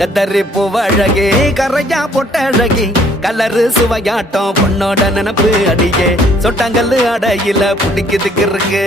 கத்தரி பூவழகே கரையா பொட்டழகி கலரு சுவையாட்டம் பொண்ணோட நினப்பு அடியே சொட்டாங்கல்லு அடையில புடிக்குதுக்கு இருக்கு